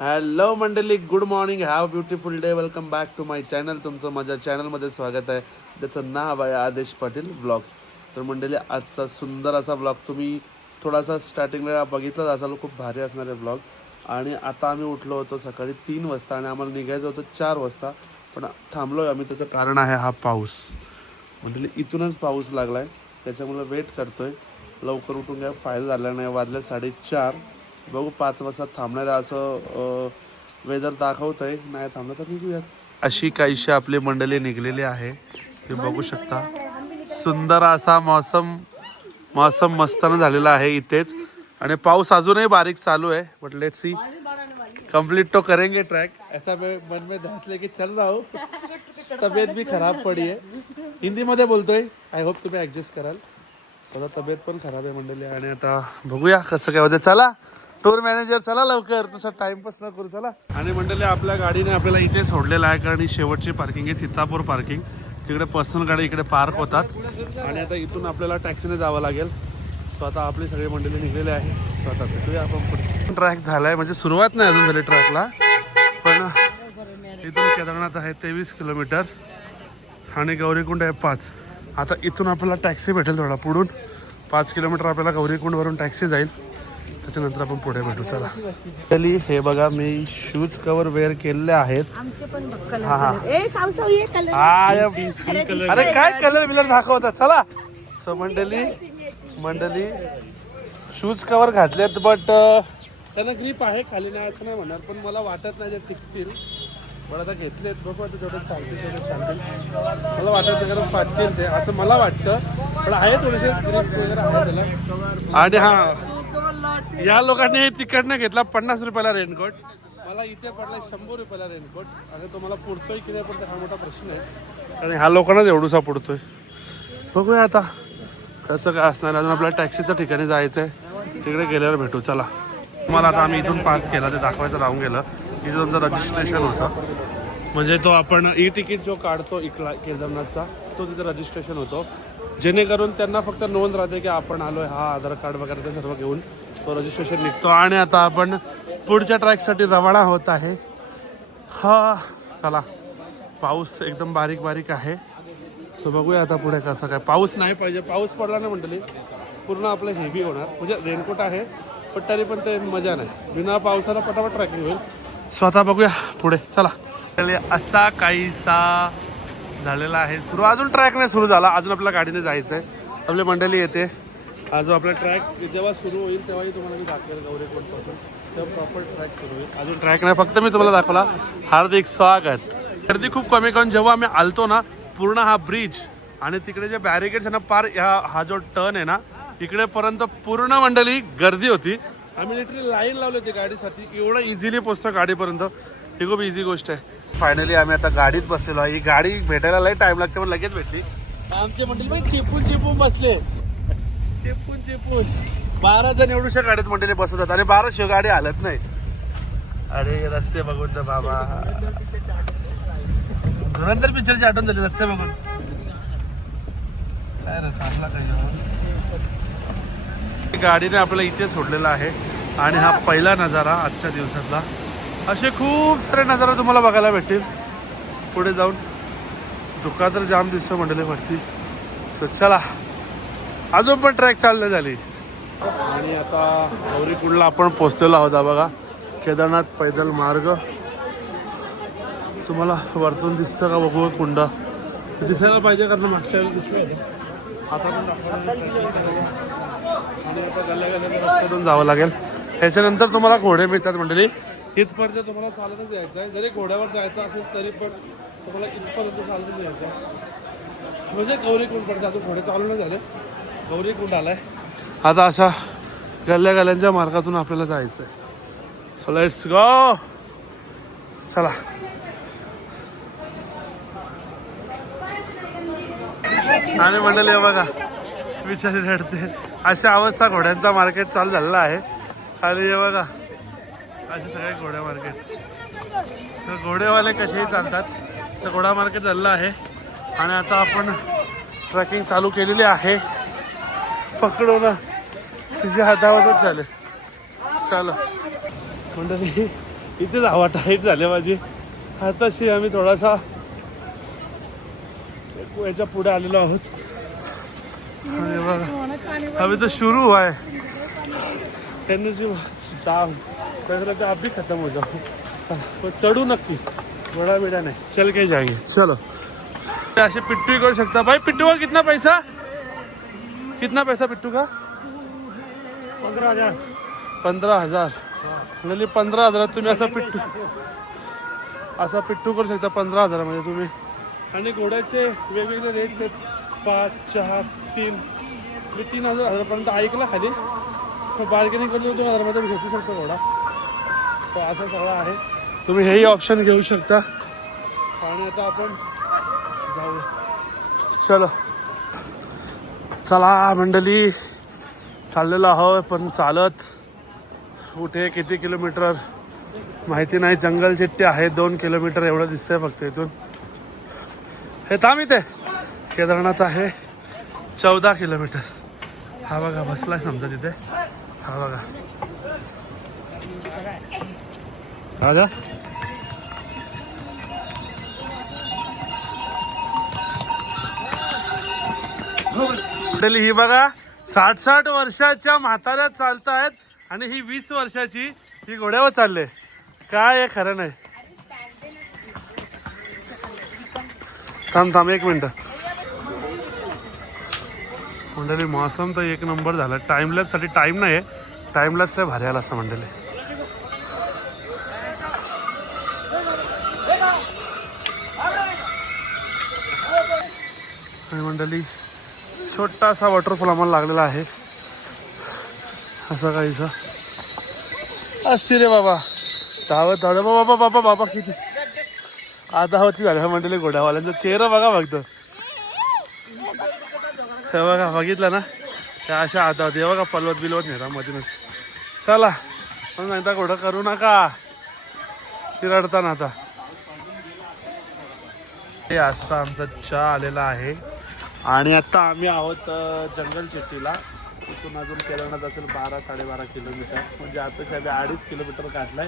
Hello मंडळी, good morning, have beautiful day. Welcome back to my channel. तुमचं माझ्या चॅनलमध्ये स्वागत आहे. त्याचं नाव आहे आदेश पाटील ब्लॉग्स. तर मंडळी, आजचा सुंदर असा ब्लॉग तुम्ही थोडासा स्टार्टिंगला बघितलाच असाल. खूप भारी असणार आहे ब्लॉग. आणि आता आम्ही उठलो होतो सकाळी 3 वाजता आणि आम्हाला निघायचं होतं 4 वाजता, पण थांबलो आहे आम्ही. त्याचं कारण आहे हा पाऊस. मंडळी, इथूनच पाऊस लागला आहे, त्याच्यामुळे वेट करतो आहे. लवकर उठून काय फायदा झाला नाही. वाजले 4:30. बघू 5 वाजता थांबणार असं वेदर दाखवत आहे. नाही थांबलं तर निघूयात. अशी काहीशी आपली मंडळी निघलेली आहे. ते बघू शकता. सुंदर असा मौसम मस्ताना झालेला आहे इथेच. आणि पाऊस अजूनही बारीक चालू आहे. बट लेट्स सी, कंप्लीट तो करेंगे ट्रैक. ऐसा मन में ध्यास लेके चल रहा हूँ. तबीयत भी खराब पडी आहे. हिंदी मध्ये बोलतोय. आय होप तुम्ही ऍडजस्ट कराल. स्वतः तब्येत पण खराब आहे मंडळी. आणि आता बघूया कसं काय होतं. चला टूर मॅनेजर, चला लवकर, नुसता टाइमपास न करू, चला. आणि मंडळी, आपल्या गाडीने आपल्याला इथे सोडलेलं आहे, कारण ही शेवटची पार्किंग आहे, सीतापूर पार्किंग. तिकडे पर्सनल गाडी इकडे पार्क होतात. आणि आता इथून आपल्याला टॅक्सीने जावं लागेल. सो आता आपली सगळी मंडळी निघलेली आहे. सो आता भेटूया आपण पुढे. ट्रॅक झालाय, म्हणजे सुरुवात नाही अजून झाली ट्रॅकला, पण इथून केदारनाथ आहे 23 किलोमीटर आणि गौरीकुंड आहे 5. आता इथून आपल्याला टॅक्सी भेटेल थोडा पुढून. 5 किलोमीटर आपल्याला गौरीकुंडवरून टॅक्सी जाईल. त्याच्यानंतर आपण पुढे भेटू. चला. हे बघा, मी शूज कवर वेअर केलेले आहेत. अरे काय कलर बिलर दाखवतात. चला. सो मंडळी शूज कवर घातलेत, बट त्यांना ग्रीप आहे, खाली नाही असं नाही म्हणणार, पण मला वाटत नाही जे टिकतील. पण आता घेतलेत, बघू आता जेवढे चालतील. मला वाटत नाही कारण फाटतील ते, असं मला वाटतं. पण आहे थोडेसे ग्रीप वगैरे आहे त्याला. आणि हा, या लोकांनी तिकडनं घेतला 50 रुपयाला रेनकोट. मला इथे पडला 100 रुपयाला रेनकोट. आणि तो मला पुरतोय की नाही पण हा मोठा प्रश्न आहे. आणि ह्या लोकांनाच एवढूसा पुरतोय. बघूया आता कसं काय असणार. अजून आपल्याला टॅक्सीच्या ठिकाणी जायचं आहे, तिकडे गेल्यावर भेटू. चला. तुम्हाला आता आम्ही इथून पास केला, ते दाखवायचं राहून गेलं. इथे तुमचं रजिस्ट्रेशन होतं, म्हणजे तो आपण ई तिकीट जो काढतो इकडला केदारनाथचा, तो तिथे रजिस्ट्रेशन होतो, जेणेकरून त्यांना फक्त नोंद राहते की आपण आलोय. हा आधार कार्ड वगैरे ते सर्व घेऊन तो रजिस्ट्रेशन निघतो. आणि आता आपण पुढच्या ट्रॅकसाठी रवाना होत आहे. हा, चला. पाऊस एकदम बारीक बारीक आहे. सो बघूया आता पुढे कसं काय. पाऊस नाही पाहिजे, पाऊस पडला ना मंडळी पूर्ण आपलं हेवी होणार. म्हणजे रेनकोट आहे पण तरी पण ते मजा नाही. बिना पावसाला पटापट ट्रॅकिंग होईल. स्वतः बघूया पुढे. चला. असा काहीसा झालेला आहे सुरू. अजून ट्रॅक नाही सुरू झाला, अजून आपल्या गाडीने जायचं आहे. आपली मंडळी येते. जो आपला ट्रॅक जेव्हा सुरू होईल तेव्हाही तुम्हाला मी दाखवेल गौरीकुंडपासून, तेव्हा प्रॉपर ट्रॅक सुरू होईल. अजून ट्रॅक नाही, फक्त मी तुम्हाला दाखवला. हार्दिक स्वागत. गर्दी खूप कमी, कारण जेव्हा आम्ही आलतो ना, पूर्ण हा ब्रिज आणि तिकडे जे बॅरिकेड्स आहे ना, पार हा जो टर्न आहे ना, इकडेपर्यंत पूर्ण मंडळी गर्दी होती. आम्ही लिटरली लाईन लावली होती गाडीसाठी. एवढं इझिली पोचतो गाडीपर्यंत, ही खूप इझी गोष्ट आहे. फायनली आम्ही आता गाडीत बसलेलो आहे. ही गाडी भेटायला लई टाइम लागते, पण लगेच भेटली. आमचे मंडळी चिपून बसले, चिपून 12 जण एवढ्याशा गाडीत मंडळी बसतात आणि 12 शिवाय गाडी हालत नाही. अरे रस्ते बघून तर बाबा, धुरंधर पिक्चरची आठवण झाली रस्ते बघून. काय रे, थांबला काही. गाडीने आपल्याला इथे सोडलेला आहे आणि हा पहिला नजारा आजच्या दिवसातला. असे खूप सारे नजारा तुम्हाला बघायला भेटतील पुढे जाऊन. धुका तर जाम दिसतो मंडळी वरती. सो चला, अजून पण ट्रॅक चालू झाली. आणि आता गौरीकुंडला आपण पोहोचलेलो आहोत. बघा, केदारनाथ पैदल मार्ग तुम्हाला वरतून दिसतं का बघू. कुंड दिसायला पाहिजे कारण मागच्या वेळेला दिसलं. आता पण आणि आता गल्ल्या रस्त्यातून जावं लागेल. ह्याच्यानंतर तुम्हाला घोडे मिळतात मंडळी. इथपर्यंत तुम्हाला चालतच यायचं आहे. जरी घोड्यावर जायचं असेल तरी पण तुम्हाला इथपर्यंत चालतच यायचं आहे. म्हणजे गौरीकुंड पडते. अजून घोडे चालू नाही झाले, गौरीकुंड आलाय. आता अशा गल्ल्या मार्गातून आपल्याला जायचं आहे. So let's go. चला. आणि मंडळी बघा, विचारी रडते. अशा अवस्था घोड्यांचा मार्केट चालू झालेला आहे. आणि हे बघा, असे सगळे घोडे मार्केट. तर घोडेवाले कसेही चालतात. तर घोडा मार्केट झालेलं आहे. आणि आता आपण ट्रॅकिंग चालू केलेली आहे. पकडो ना, तिच्या हातावरच झाले. चला मंडळी, इथेच हवा टाईट झाली माझी. आताशी आम्ही थोडासा याच्या पुढे आलेलो आहोत. आणि बघा अभी तो शुरू हुआ है. एनर्जी डाऊन तर अभी खत्म हो जाऊ. चला चढू नक्की, बडा बेडा नाही. चल के जाएंगे. चलो असे पिट्टू करू शकता. भाई पिट्टू का कितना पैसा, कितना पैसा पिट्टू का? 15,000. 15,000. म्हणजे 15,000 तुम्ही असा पिट्टू करू शकता 15,000 मध्ये तुम्ही. आणि घोड्याचे वेगवेगळे रेट्स आहेत. 5, 4, 3 मी 3,000 ऐकला खाली. बार्गेनिंग करून 2,000 मध्ये घेऊ शकतो घोडा. तर असं सगळं आहे. तुम्ही हेही ऑप्शन घेऊ शकता. आणि आता आपण जाऊ. चलो चला मंडळी, चाललेलो आहोत पण चालत. कुठे किती किलोमीटर माहिती नाही. जंगल चिट्टी आहे. 2 किलोमीटर एवढं दिसतंय फक्त इथून. हे थांब इथे. केदारनाथ आहे 14 किलोमीटर. हा बघा बसलाय समजा तिथे. हा बघा राजा. ही बघा 60-60 वर्षाच्या म्हाताऱ्या चालत आहेत आणि ही 20 वर्षाची ही घोड्यावर चालले. काय खरं नाही. थांब 1 मिनिट. मंडळी मौसम तर 1 नंबर झाला. टाइमलॅप्स साठी टाइम नाही. टाइमलॅप्स लय भारी आला असं मंडळी. आणि मंडळी छोटासा वॉटरफॉल आम्हाला लागलेला आहे. असं काहीसा असते रे बाबा. धावत बाबा बाबा बाबा किती आता होती झाल्या मंडळी. घोड्यावाल्यांचा चेहरा बघा फक्त. हे बघा बघितलं ना, त्या अशा आता होती. बघा पलवत बिलवत नेता मधूनच. चला पण सांगता घोडं करू नका रडताना. आता हे असं आमचा चहा आलेला आहे. आणि आता आम्ही आहोत जंगल चिट्टीला. इथून अजून केदारनाथ असेल 12-12.5 किलोमीटर. म्हणजे आता आम्ही 2.5 किलोमीटर काढलाय.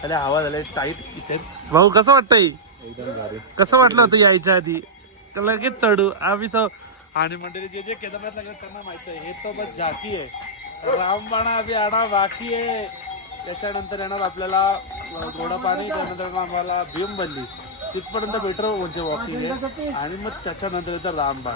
त्याला हवा झालाय टाईट इथेच. भाऊ कसं वाटतंय? कसं वाटलं होतं यायच्या आधी? तर लगेच चढू आम्ही तर. आणि मंडळी जे केदारनाथ लागले त्यांना माहिती आहे हे तर बस झाकी आहे. रामबाणा अभि आडा बाकी आहे. त्याच्यानंतर येणार आपल्याला घोडापाणी. त्यानंतर आम्हाला भीमबल्ली. तिथपर्यंत बेटर म्हणजे वॉकिंग आहे. आणि मग त्याच्यानंतर येतं रामबाण.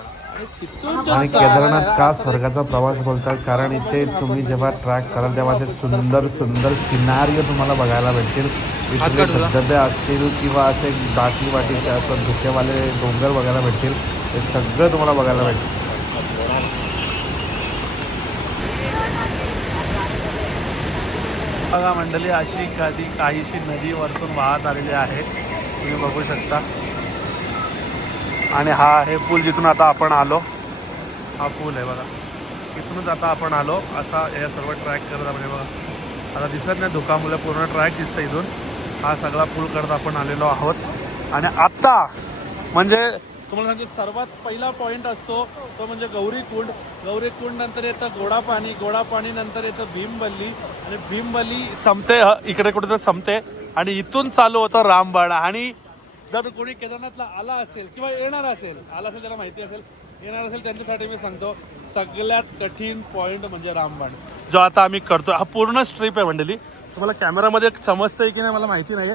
आणि केदारनाथ का स्वर्गाचा प्रवास बोलतात कारण इथे तुम्ही जेव्हा ट्रॅक कराल तेव्हा ते सुंदर सुंदर सिनारिओ तुम्हाला बघायला भेटतील. इथले धबधबे असतील किंवा असे बाकीचे असं धुकेवाले डोंगर बघायला भेटतील. हे सगळं तुम्हाला बघायला भेटेल. बघा मंडळी अशी काहीशी नदी वरतून वाहत आलेली आहे. तुम्ही बघू शकता. आणि हा आहे पूल जिथून आता आपण आलो. हा पूल आहे बघा. इथूनच आता आपण आलो. असा या सर्व ट्रॅक करत म्हणजे बघा आता दिसत नाही धुकामुळे पूर्ण ट्रॅक दिसतं इथून. हा सगळा पूल करत आपण आलेलो आहोत. आणि आता म्हणजे तुम्हाला सांगते सर्वात पहिला पॉईंट असतो तो म्हणजे गौरीकुंड. गौरीकुंड नंतर येतं घोडापाणी. घोडापाणी नंतर येतं भीमबल्ली. आणि भीमबल्ली संपते इकडे कुठेतरी संपते. आणि इथून चालू होतं रामबाणा. आणि जर कोणी केदारनाथला आला असेल किंवा येणार असेल, आला असेल त्याला माहिती असेल, येणार असेल त्यांच्यासाठी मी सांगतो सगळ्यात कठीण पॉईंट म्हणजे रामबाण जो आता आम्ही करतो. हा पूर्ण स्ट्रीप आहे मंडळी. तुम्हाला कॅमेरामध्ये समजतंय की नाही मला माहिती नाही.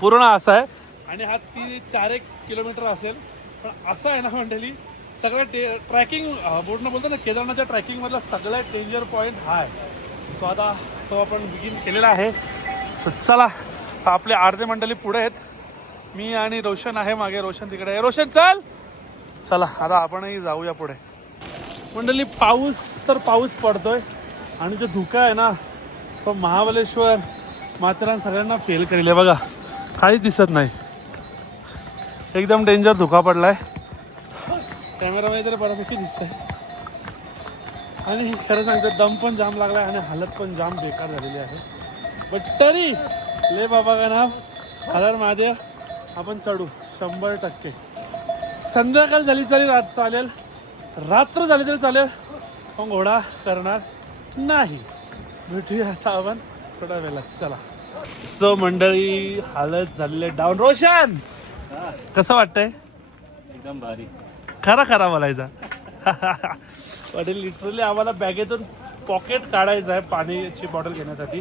पूर्ण असा आहे. आणि हा 3-4 किलोमीटर असेल. पण असं आहे ना मंडळी सगळं ट्रॅकिंग पूर्ण बोलतो ना केदारनाथच्या ट्रॅकिंगमधला सगळ्यात डेंजर पॉईंट हा आहे. सो आता तो आपण बिगिन केलेला आहे. चला आपले अर्धे मंडळी पुढे आहेत. मी आणि रोशन आहे मागे. रोशन तिकडे आहे. रोशन चल. चला आता आपणही जाऊया पुढे. मंडळी पाऊस तर पाऊस पडतोय. आणि जो धुका आहे ना तो महाबलेश्वर माथेरान सगळ्यांना फेल करेल. बघा काहीच दिसत नाही. एकदम डेंजर धुका पडलाय. कॅमेरामध्ये तरी बऱ्यापैकी दिसतंय. आणि खरं सांगतो दम पण जाम लागलाय आणि हालत पण जाम बेकार झालेली आहे. बट तरी ले बाबा का नाव हर महादेव. आपण चढू 100%. संध्याकाळ झाली तरी चालेल, रात्र झाली तरी चालेल, पण घोडा करणार नाही. भेटूया आता आपण थोड्या वेळात. चला. सो मंडळी हालत झालेले डाऊन. रोशन कसं वाटतंय? एकदम भारी. खरा खरा बोलायचा. लिटरली आम्हाला बॅगेतून पॉकेट काढायचं आहे पाण्याची बॉटल घेण्यासाठी,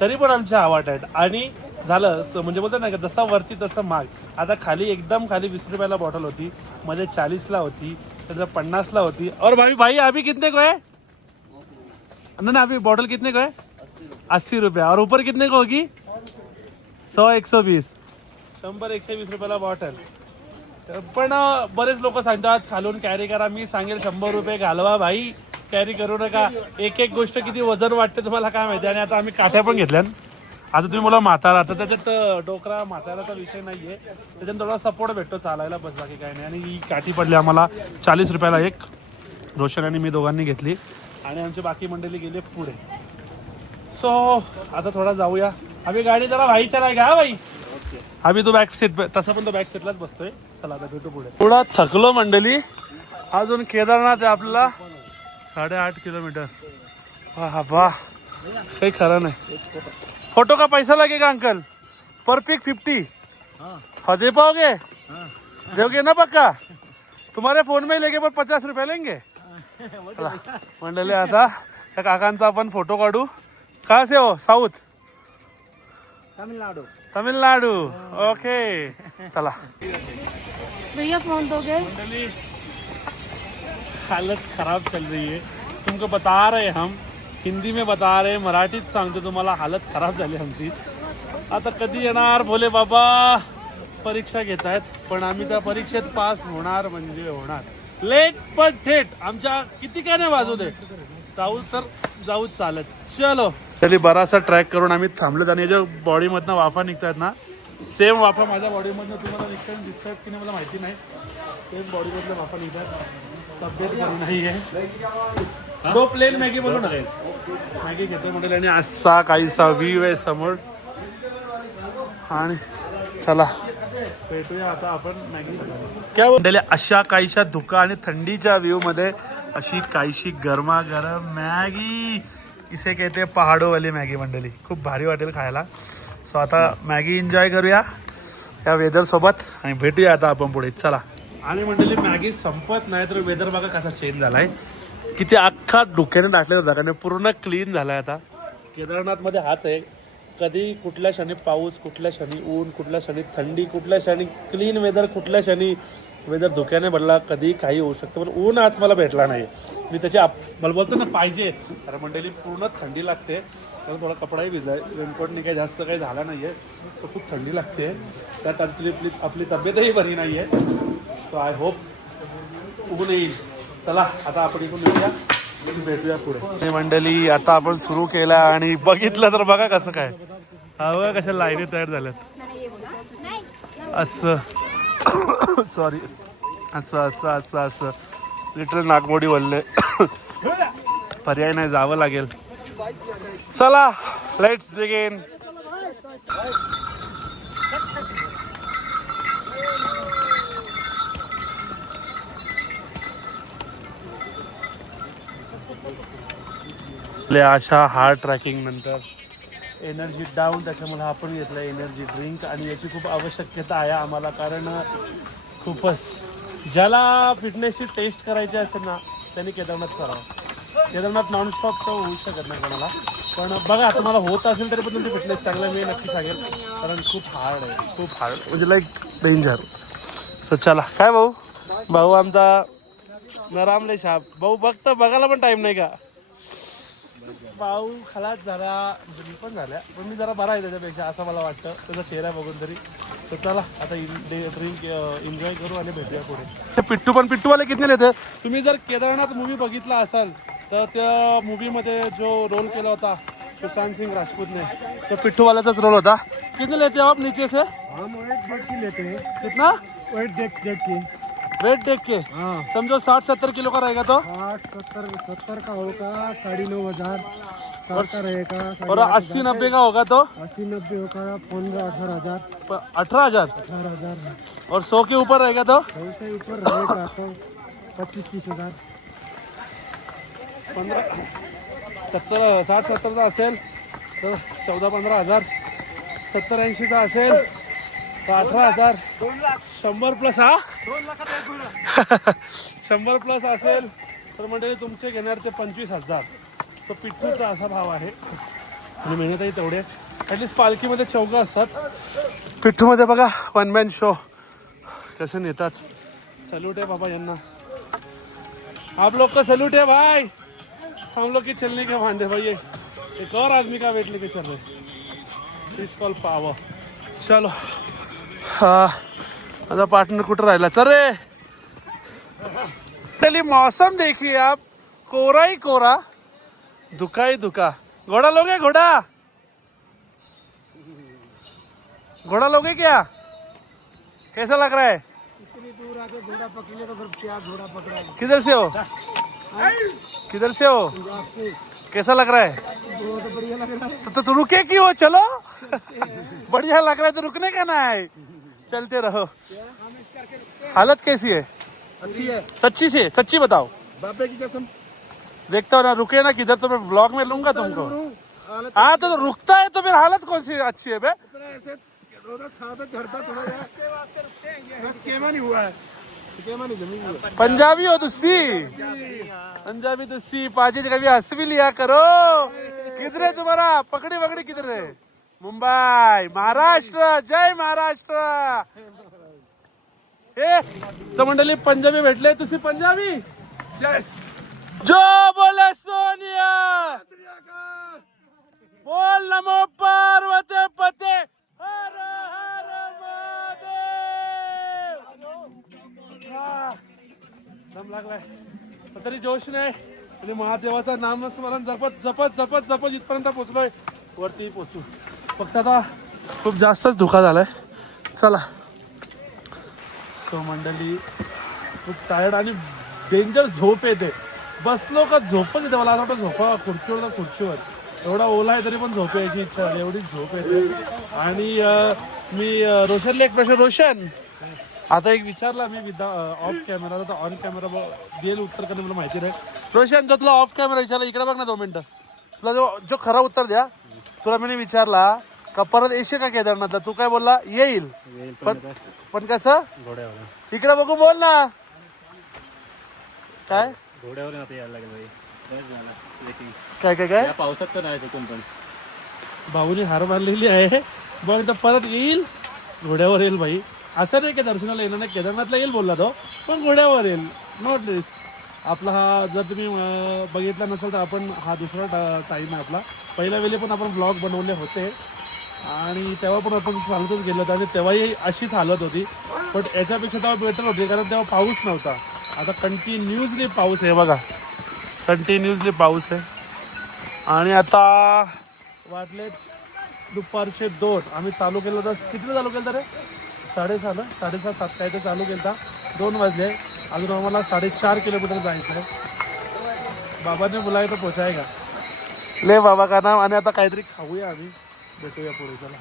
तरी पण आमच्या आवाट आहेत. आणि झालं म्हणजे बोलतो ना जसा वरती तसं माग. आता खाली एकदम खाली 20 रुपयाला बॉटल होती, मध्ये 40ला होती, त्याचा 50ला होती. और भाई अभी कितने को है ना? अभी बॉटल कितने को है? 80 रुपया. और ऊपर कितने को होगी? 100 120 100 120 रुपयाला बॉटल. पण बरेच लोक सांगतात खालून कॅरी करा. मी सांगेल 100 रुपये घालवा भाई, कॅरी करू नका. एक एक गोष्ट किती वजन वाटते तुम्हाला काय माहिती. आणि आता आम्ही काठ्या पण घेतल्या. आता तुम्ही मला म्हातारा, तर त्याच्यात डोकरा म्हाताराचा विषय नाहीये, त्याच्यात थोडा सपोर्ट भेटतो चालायला, बस बाकी काही नाही. आणि ही काठी पडली आम्हाला 40 रुपयाला एक. रोशन आणि मी दोघांनी घेतली आणि आमची बाकी मंडळी गेली पुढे. सो आता थोडा जाऊया. अभी गाडी जरा भाई चलाय का भाई? अभी तो बॅक सीट, तसा पण तो बॅक सीटलाच बसतोय. चला आता भेटू पुढे. थोडा थकलो मंडळी. अजून केदारनाथ आहे आपल्याला 8.5 किलोमीटर. हा बा काही खरं नाही. फोटो का पैसा लगेगा अंकल? पर पिक 50. हाँ दे पाओगे? दोगे ना पक्का? तुम्हारे फोन में लेके पर 50 रुपये लेंगे. मंडळी आता त्या काकांचा आपण फोटो काढू. कहाँ से हो? साउथ? तमिलनाडु. तमिलनाडु. ओके चला. भैया फोन दोगे? मंडळी हालत खराब चल रही है. तुमको बता रहे हम, हिंदी में बता रहे, मराठीत सांगतो तुम्हाला. हालत खराब झाली आमची. आता कधी येणार भोले बाबा? परीक्षा घेत आहेत, पण आम्ही त्या परीक्षेत पास होणार म्हणजे होणार. लेट पण थेट. आमच्या किती काय नाही वाजू दे, जाऊ तर जाऊ चालत. चलो चली. बराचसा ट्रॅक करून आम्ही थांबलो. आणि ज्या बॉडीमधनं वाफा निघतात ना, सेम वाफा माझ्या बॉडीमधनं तुम्हाला निघतात दिसतात की नाही मला माहिती नाही. सेम बॉडीमधल्या वाफा निघतात. तब्येत बरी नाही आहे. 2 प्लेन मॅगी बोलू ना. मॅगी घेतो म्हणजे. आणि असा काहीसा व्ह्यू आहे समोर. आणि चला भेटूया आता आपण मॅगी. काय म्हणले अशा काहीशा धुका आणि थंडीच्या व्ह्यू मध्ये अशी काहीशी गरमागरम मॅगी. इसे कहते पहाडो वाली मॅगी मंडळी. खूप भारी वाटेल खायला. सो आता मॅगी एन्जॉय करूया या वेदर सोबत आणि भेटूया आता आपण पुढे. चला. आणि मंडळी मॅगी संपत नाही तर वेदर बघा कसा चेंज झालाय. किती अख्खा डोक्याने टाकलेला होता कारण पूर्ण क्लीन झालाय आता. केदारनाथमध्ये हाच आहे. कधी कुठल्या क्षणी पाऊस, कुठल्या क्षणी ऊन, कुठल्या क्षणी थंडी, कुठल्या क्षणी क्लीन वेदर, कुठल्या क्षणी वेदर धुक्याने भरला. कधी काही होऊ शकतं. पण ऊन आज मला भेटला नाही. मी त्याची मला बोलतो ना पाहिजे. कारण मंडळी पूर्ण थंडी लागते. कारण थोडा कपडाही भिजलाय. रेनकोटने काही जास्त काही झालं नाही आहे. सो खूप थंडी लागते. त्यात आपली तब्येतही बरी नाही आहे. सो आय होप ऊन येईल. चला आता आपण इथून येऊया, भेटूया पुढे. मंडळी आता आपण सुरू केला आणि बघितलं तर बघा कसं काय. हवं कशा लाईनी तयार झाल्यात. असं सॉरी असं असं असं असं लिटरल नागमोडी बोलले. पर्याय नाही, जावं लागेल. चला लेट्स बिगिन. अशा हार्ड ट्रॅकिंग नंतर एनर्जी डाऊन, त्याच्यामुळे आपण घेतलं एनर्जी ड्रिंक. आणि याची खूप आवश्यकता आहे आम्हाला. कारण खूपच ज्याला फिटनेसची टेस्ट करायची असेल ना त्यांनी केदारनाथ करावं. केदारनाथ नॉनस्टॉप तर होऊ शकत नाही कोणाला. पण बघा तुम्हाला होत असेल तरी पण तुमची फिटनेस चांगलं मी नक्की सांगेल. कारण खूप हार्ड आहे, खूप हार्ड म्हणजे लाईक डेंजर. सो चला. काय भाऊ आमचा नरामले शाप भाऊ बघता बघायला पण टाईम नाही का. भाऊ खलास झाला, मी पण झाल्या, पण मी जरा बरा आहे त्याच्यापेक्षा असं मला वाटतं त्याचा चेहरा बघून तरी. तर चला आता ड्रिंक एन्जॉय करू आणि भेटूया पुढे. पिट्टूवाले किती लेते? तुम्ही जर केदारनाथ मूवी बघितला असाल तर त्या मूवीमध्ये जो रोल केला होता सुशांत सिंग राजपूतने, त्या पिट्टूवाल्याचाच रोल होता. कितने लेते हो आप नीचे से? हम वेट देख के लेते हैं. कितना वेट देख के. वेट देख के. हाँ. समझो 60-70 किलो का रहेगा तो 60-70 का होगा 9,500. 60 का रहेगा. और 80-90 का होगा तो 80-90 होगा 15-18,000. 18,000. 18,000. और 100 के ऊपर रहेगा तो 100 से ऊपर रहेगा तो 25-30,000. 60-70 असेल तर 14-15 हजार. 70-80चा असेल तर 18,000. 100 प्लस हा 100 प्लस असेल तर मंडळी तुमचे घेणार ते 25,000. सो पिठ्ठूचा असा भाव आहे आणि मेहनतही तेवढे. ॲटलिस्ट पालखीमध्ये चौघं असतात. पिठ्ठूमध्ये बघा वन मॅन शो कसे नेतात. सल्यूट है बाबा यांना. आप लोग को सल्यूट है भाई. हम लोग की चलने के वांदे भाई. एक और आदमी का वेट लेके चल रहे. इस कॉल पावर. चलो हाँ माझा पार्टनर कुठं राहिला. चल रे. चलिए मौसम देखिए आप. कोरा ही कोरा, दुखा ही दुखा. घोड़ा लोगे घोड़ा? घोड़ा लोगे क्या? कैसा लग रहा है? इतनी दूर आके घोड़ा पकड़ने तो फिर क्या घोड़ा पकड़ा है? किधर से हो? किधर से हो? पंजाब से. कैसा लग रहा है? वो तो बढ़िया लग रहा है. तो रुके क्यों? चलो. बढ़िया लग रहा है तो रुकने का ना है. चलते रहो. हालत कैसी है? अच्छी है. सच्ची से सच्ची बताओ. बाबे की कसम. देखता हो ना. रुके ना किधर तो मैं ब्लॉग में लूंगा तुमको. हालत हाँ तो रुकता है तो फिर हालत कौन सी अच्छी है बे? इतना ऐसे रोदा सादा झड़ता थोड़ा बस केमा नहीं हुआ है. केमा नहीं जमी हुआ. पंजाबी हो तुसी. पंजाबी तुसी पाजी कभी हंस भी लिया करो. किधर है तुम्हारा पकड़ी वकड़ी किधर है? मुंबई महाराष्ट्र. जय महाराष्ट्र. हे तो मंडळी पंजाबी भेटले. तुसी पंजाबी? यस. जो बोले सोनिया बोल नमो पार्वती पते हर हर महादेव. दम लागलाय पण तरी जोश नाही आणि महादेवाचं नामस्मरण जपत जपत जपत जपत इथपर्यंत पोहोचलोय. वरती पोहोचू. फक्त आता खूप जास्तच धोका झालाय. चला. तो मंडळी खूप टायर्ड आणि डेंजर झोप येते. बसलो का झोपच येते. मला असं वाटतं झोपा खुर्चीवर ना खुर्चीवर. एवढा ओला आहे तरी पण झोप यायची इच्छा झाली. एवढी झोप येते. आणि मी रोशनला एक प्रश्न. रोशन आता एक विचारला मी ऑफ कॅमेरा तर ऑन कॅमेरा देईल उत्तर करणे मला माहिती नाही. रोशन जो तुला ऑफ कॅमेरा विचारला इकडे बघ ना 2 मिनिटं. तुला जो खरा उत्तर द्या. तुला मी विचारला का परत येशील का केदारनाथला? तू काय बोलला? येईल पण कसं? घोड्यावर. इकडे बघू बोल ना. काय घोड्यावर आता यायला लागेल भाई. काय काय काय पावसात तर नाही चुकून पण भाऊनी हार बांधलेली आहे. पण परत येईल घोड्यावर येईल भाई. असं नाही की दर्शनाला येणार नाही. केदारनाथला येईल बोलला तो पण घोड्यावर येईल. Not risk. आपला हा जर तुम्ही बघितला नसेल तर आपण हा दुसरा टाईम आहे आपला. पहिल्या वेळी पण आपण ब्लॉग बनवले होते आणि तेव्हा पण आपण चालतच गेलो होतो आणि तेव्हाही अशीच हालत होती. पण याच्यापेक्षा तेव्हा बेटर होती कारण तेव्हा पाऊस नव्हता. आता कंटिन्युअसली पाऊस आहे बघा. कंटिन्युअसली पाऊस आहे. आणि आता वाटले दुपारचे 2. आम्ही चालू केलं होतं. कितीला चालू केलं तर 6:30 7:30 काय ते चालू केलं. 2 वाजले. अजून आम्हाला 4.5 किलोमीटर जायचं आहे. बाबाने बोलाय तर पोचायगा ले बाबा का नाम. आणि आता काहीतरी खाऊया आम्ही. भेटूया पुढे. चला.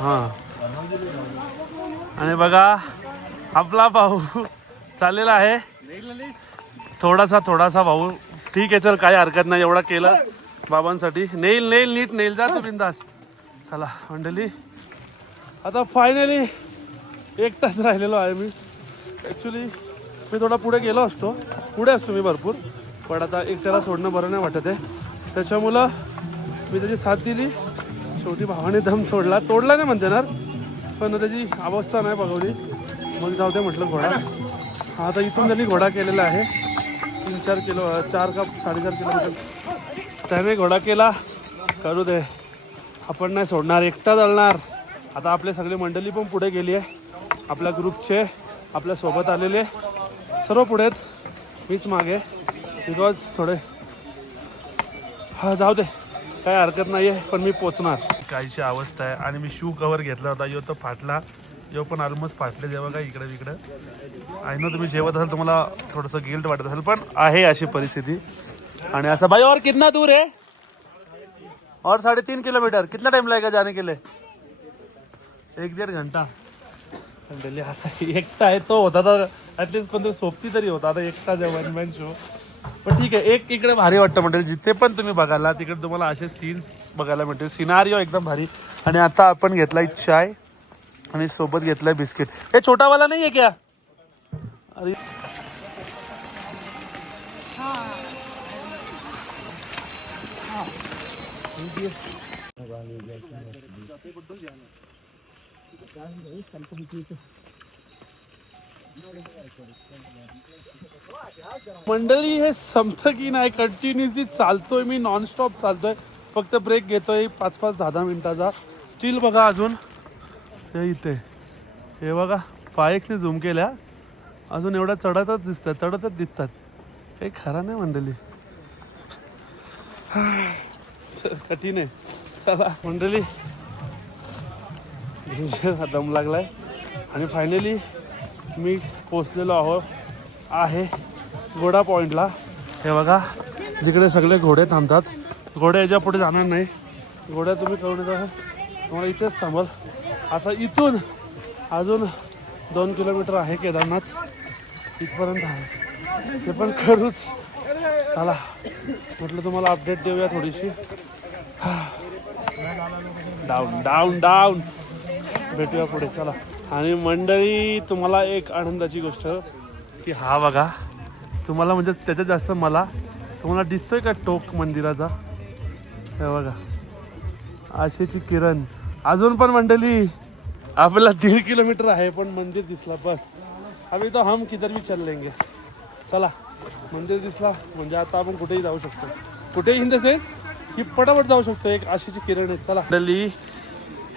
हां आणि बघा आपला भाऊ चाललेला आहे. थोडासा भाऊ. ठीक आहे चल काही हरकत नाही. एवढा केलं बाबांसाठी. नेईल नीट नेईल जा तू बिंदास. चला मंडळी आता फायनली एकटाच राहिलेलो आहे मी. ॲक्च्युली मी थोडा पुढे गेलो असतो. पुढे असतो मी भरपूर. पण आता एकट्याला सोडणं बरं नाही वाटत आहे. त्याच्यामुळं मी त्याची साथ दिली. शेवटी भावाने दम तोडला नाही म्हणते ना पण त्याची अवस्था नाही बघवली. मग जाऊ दे म्हटलं घोडा. हा आता इथून त्यांनी घोडा केलेला आहे 3-4 किलो 4 का 4.5 किलोमीटर त्याने घोडा केला. करू दे आपण नाही सोडणार. एकटा चालणार. आता आपले सगळे मंडळी पण पुढे गेली आहे. आपल्या ग्रुपचे आपल्यासोबत आलेले सर्व पुढे आहेत. मीच मागे बिकॉज थोडे हा जाऊ दे काय हरकत नाही आहे. पण मी पोचणार. काहीची अवस्था आहे. आणि मी शू कवर घेतला होता. यो तर फाटला. यो पण ऑलमोस्ट फाटले. जेव्हा काय इकडे तिकडं आहे ना. तुम्ही जेवत असाल तुम्हाला थोडंसं गिल्ट वाटत असेल पण आहे अशी परिस्थिती. आणि असं भाई और कितना दूर है? और 3.5 किलोमीटर. कितना टाइम लगेगा जाने के लिए? 1-1.5 घंटा. आता एकटा आहे. तो होता तर ॲटलिस्ट कोणतरी सोबती तरी होता. आता एकटा जेव्हा वन मॅन शो पण ठीक आहे, एक इकडे भारी वाटतं मंडळी, जिथे पण तुम्ही बघायला तिकडे तुम्हाला असे सीन्स बघायला मिळतील, सिनारिओ एकदम भारी. आणि आता आपण घेतलाय चाय आणि सोबत घेतलाय बिस्किट. हे छोटावाला नाही आहे क्या? अरे मंडळी हे संपतं की नाही, कंटिन्युअसली चालतोय मी, नॉनस्टॉप चालतोय. फक्त ब्रेक घेतोय 5-5, 10-10 मिनिटाचा. स्टील बघा अजून हे इथे, हे बघा 5x झूम केल्या, अजून एवढ्या चढतच दिसतात. काही खरं नाही मंडळी, कठीण आहे. चला मंडळी, दम लागलाय आणि फायनली मी पोचलेलो आहे घोडा पॉईंटला. हे बघा जिकडे सगळे घोडे थांबतात. घोडे याच्या पुढे जाणार नाही, घोड्या तुम्ही करून येता तुम्हाला इथेच थांबल. आता इथून अजून 2 किलोमीटर आहे केदारनाथ, इथपर्यंत आहे, ते पण करूच. चला म्हटलं तुम्हाला अपडेट देऊया थोडीशी. डाऊन डाऊन डाऊन, भेटूया पुढे. चला. आणि मंडळी तुम्हाला एक आनंदाची गोष्ट की हा बघा, तुम्हाला म्हणजे त्याच्यात जास्त मला, तुम्हाला दिसतोय का टोक मंदिराचा? हे बघा आशेची किरण. अजून पण मंडळी आपल्याला 1.5 किलोमीटर आहे पण मंदिर दिसला बस. अभी तो हम किधर भी चल लेंगे. चला, मंदिर दिसला म्हणजे आता आपण कुठेही जाऊ शकतो, कुठेही इन द सेन्स की पटापट जाऊ शकतो. एक आशेची किरण आहे. चला मंडळी,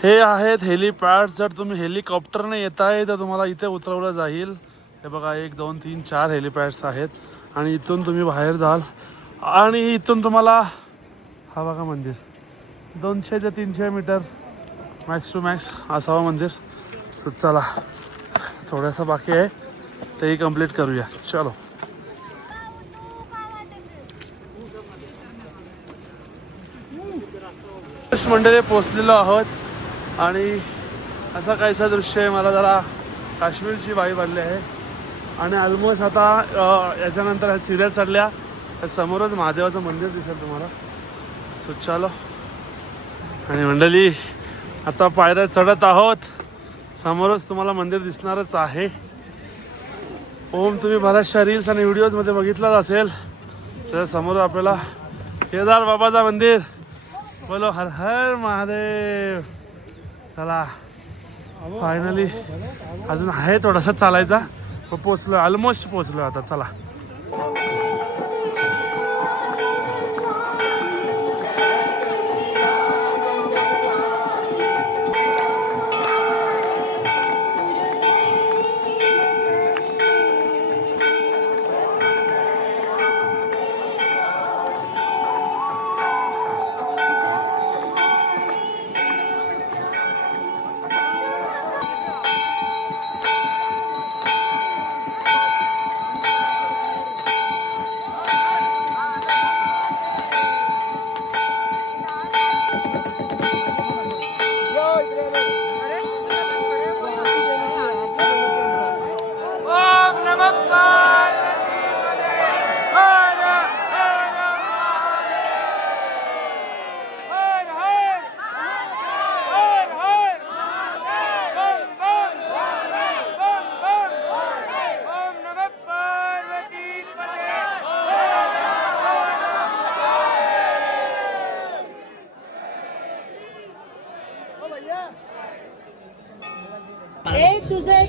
हे आहेत हेलिपॅड. जर तुम्ही हेलिकॉप्टरने येत आहे तर तुम्हाला इथे उतरवलं जाईल. हे बघा 1, 2, 3, 4 हेलिपॅड्स आहेत आणि इथून तुम्ही बाहेर जाल आणि इथून तुम्हाला हा बघा मंदिर 200 ते 300 मीटर मॅक्स टू मॅक्स असावं मंदिर. सो चला, थोडंसं बाकी आहे तेही कंप्लीट करूया. चलो. मंडळी पोचलेलो आहोत आणि असं काहीसं दृश्य आहे. मला जरा काश्मीरची वाईब आली आहे आणि ऑलमोस्ट आता याच्यानंतर सिरियल चढल्या समोरच महादेवाचं मंदिर दिसेल तुम्हाला. सो चलो. आणि मंडळी आता पायऱ्या चढत आहोत, समोरच तुम्हाला मंदिर दिसणारच आहे. ओम तुम्ही बऱ्याचशा रील्स आणि व्हिडिओजमध्ये बघितलाच असेल. तर समोर आपल्याला केदार बाबाचा मंदिर. बोलो हर हर महादेव. चला फायनली अजून आहे थोडासा चालायचा, पण पोचलो, ऑलमोस्ट पोचलो आता. चला.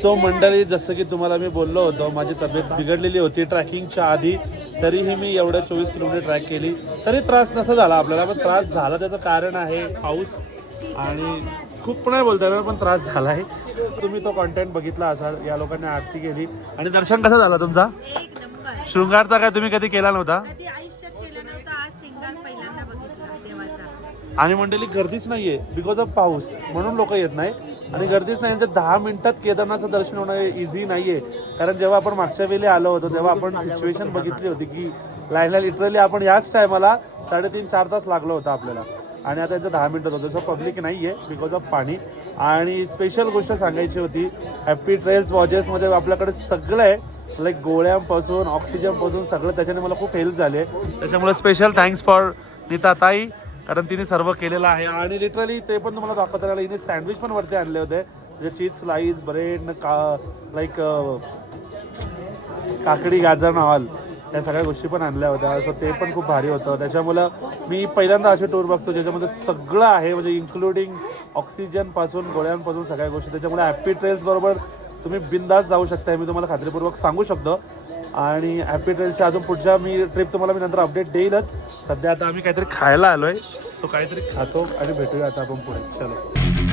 सो मंडळी, जसं की तुम्हाला मी बोललो होतो, माझी तब्येत बिघडलेली होती ट्रॅकिंगच्या आधी, तरीही मी एवढ्या 24 किलोमीटर ट्रॅक केली तरी त्रास नसा झाला आपल्याला. पण त्रास झाला त्याचं कारण आहे पाऊस, आणि खूप नाही बोलता येणार पण त्रास झाला आहे. तुम्ही तो कॉन्टेंट बघितला असाल. या लोकांनी आरती केली आणि दर्शन कसा झाला तुमचा? शृंगारचा काय तुम्ही कधी केला नव्हता? आणि मंडळी गर्दीच नाहीये बिकॉज ऑफ पाऊस, म्हणून लोक येत नाही. आणि गर्दीच नाही, 10 मिनिटात केदारनाथचं दर्शन होणं इझी नाहीये. कारण जेव्हा आपण मागच्या वेळी आलो होतो तेव्हा आपण सिच्युएशन बघितली होती की लाईनला लिटरली आपण याच टायमाला 3.5-4 तास लागलो होता आपल्याला, आणि आता यांचं 10 मिनिटात होतं. सो पब्लिक नाही आहे बिकॉज ऑफ पाणी. आणि स्पेशल गोष्ट सांगायची होती, हॅपी ट्रेल्स वॉचेसमध्ये आपल्याकडे सगळं आहे. लाईक गोळ्यांपासून ऑक्सिजनपासून सगळं त्याच्याने मला खूप हेल्प झाली आहे. त्याच्यामुळे स्पेशल थँक्स फॉर नीता ताई, कारण तिने सर्व केलेलं आहे. आणि लिटरली ते पण तुम्हाला दाखवता राहिलं, हिने सँडविच पण वरती आणले होते, म्हणजे चीज स्लाईस, ब्रेड, लाईक काकडी, गाजर, नावाल, त्या सगळ्या गोष्टी पण आणल्या होत्या. सो ते पण खूप भारी होतं. त्याच्यामुळं मी पहिल्यांदा असे टूर बघतो ज्याच्यामध्ये सगळं आहे, म्हणजे इन्क्लुडिंग ऑक्सिजनपासून गोळ्यांपासून सगळ्या गोष्टी. त्याच्यामुळे हॅपी ट्रेल्स बरोबर तुम्ही बिंदास जाऊ शकता, मी तुम्हाला खात्रीपूर्वक सांगू शकतो. आणि हॅपी ट्रेल्सच्या अजून पुढच्या ट्रिप तुम्हाला मी नंतर अपडेट देईलच. सध्या आता आम्ही काहीतरी खायला आलोय, सो काहीतरी खातो आणि भेटूया आता आपण पुढे. चलो.